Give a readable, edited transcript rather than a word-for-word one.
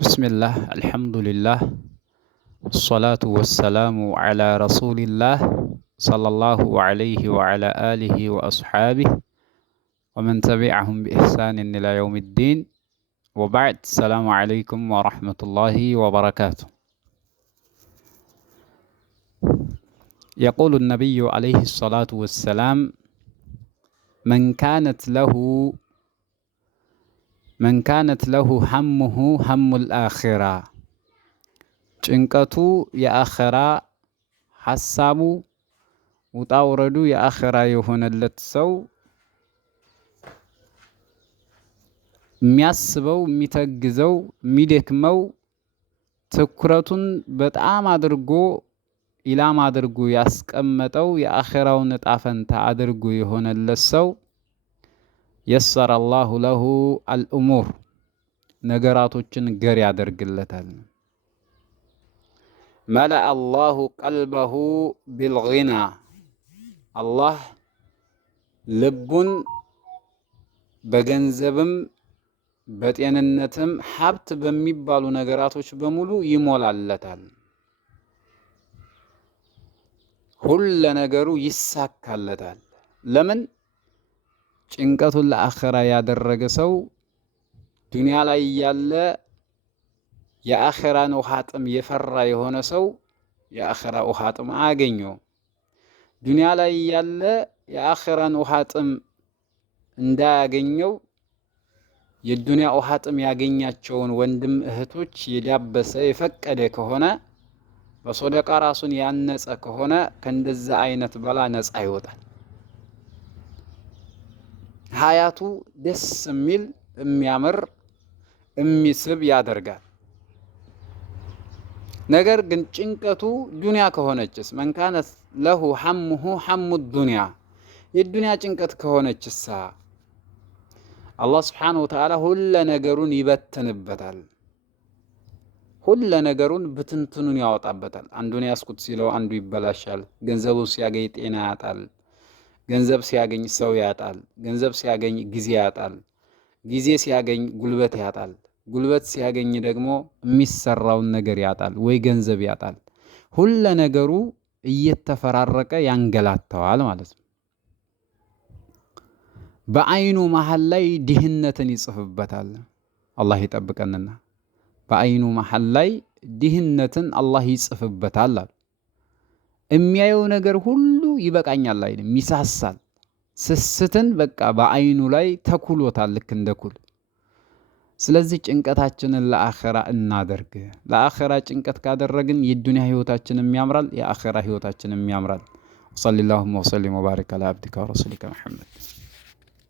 بسم الله الحمد لله والصلاة والسلام على رسول الله صلى الله عليه وعلى آله وأصحابه ومن تبعهم بإحسان إلى يوم الدين وبعد السلام عليكم ورحمة الله وبركاته. يقول النبي عليه الصلاة والسلام من كانت له همه هم الآخرة ጭንቀቱ የአኺራ ሐሳቡ ውጣውረዱ የአኺራ የሆነለት ሰው የሚያስበው የሚተግዘው የሚደክመው ትኩረቱን በጣም አድርጎ ኢላማ አድርጎ ያስቀመጠው የአኺራውን ዕጣ ፈንታ አድርጎ የሆነለት ሰው የሰረ አላሁ ለሁ አልኡሙር ነገራቶችን ገር ያደርግለታል። መለአ አላሁ ቀልበሁ ቢልጊና አላህ ልቡን በገንዘብም በጤንነትም ሀብት በሚባሉ ነገራቶች በሙሉ ይሞላለታል። ሁለ ነገሩ ይሳካለታል። ለምን? ጭንቀቱን ለአኺራ ያደረገ ሰው ዱንያ ላይ ያለ የአኺራን ውሃ ጥም የፈራ የሆነ ሰው የአኺራ ውሃ ጥም አያገኘው። ዱንያ ላይ ያለ የአኺራን ውሃ ጥም እንዳያገኘው የዱንያ ውሃ ጥም ያገኛቸውን ወንድም እህቶች የዳበሰ የፈቀደ ከሆነ በሶደቃ ራሱን ያነጸ ከሆነ ከእንደዛ አይነት በላ ነፃ ይወጣል። ሀያቱ ደስ የሚል የሚያምር የሚስብ ያደርጋል። ነገር ግን ጭንቀቱ ዱንያ ከሆነችስ መንካነት ለሁ ሐሙሁ ሐሙ ዱንያ የዱንያ ጭንቀት ከሆነችሳ አላህ ስብሓነሁ ወተዓላ ሁለ ነገሩን ይበትንበታል። ሁለ ነገሩን ብትንትኑን ያወጣበታል። አንዱን ያስኩት ሲለው አንዱ ይበላሻል። ገንዘቡ ሲያገኝ ጤና ያጣል። ገንዘብ ሲያገኝ ሰው ያጣል። ገንዘብ ሲያገኝ ጊዜ ያጣል። ጊዜ ሲያገኝ ጉልበት ያጣል። ጉልበት ሲያገኝ ደግሞ የሚሰራውን ነገር ያጣል ወይ ገንዘብ ያጣል። ሁለ ነገሩ እየተፈራረቀ ያንገላተዋል ማለት ነው። በአይኑ መሃል ላይ ድህነትን ይጽፍበታል። አላህ ይጠብቀንና በአይኑ መሃል ላይ ድህነትን አላህ ይጽፍበታል አሉ። የሚያየው ነገር ሁሉ ይበቃኛል አይልም፣ ይሳሳል። ስስትን በቃ በአይኑ ላይ ተኩሎታል ልክ እንደ ኩል። ስለዚህ ጭንቀታችንን ለአኺራ እናደርግ። ለአኺራ ጭንቀት ካደረግን የዱንያ ህይወታችንም ያምራል፣ የአኺራ ህይወታችንም ያምራል። ወሰለላሁ ወሰለም ወባረከ ዐላ አብዲከ ወረሱሊከ ሙሐመድ